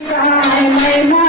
Ay.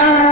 Yeah.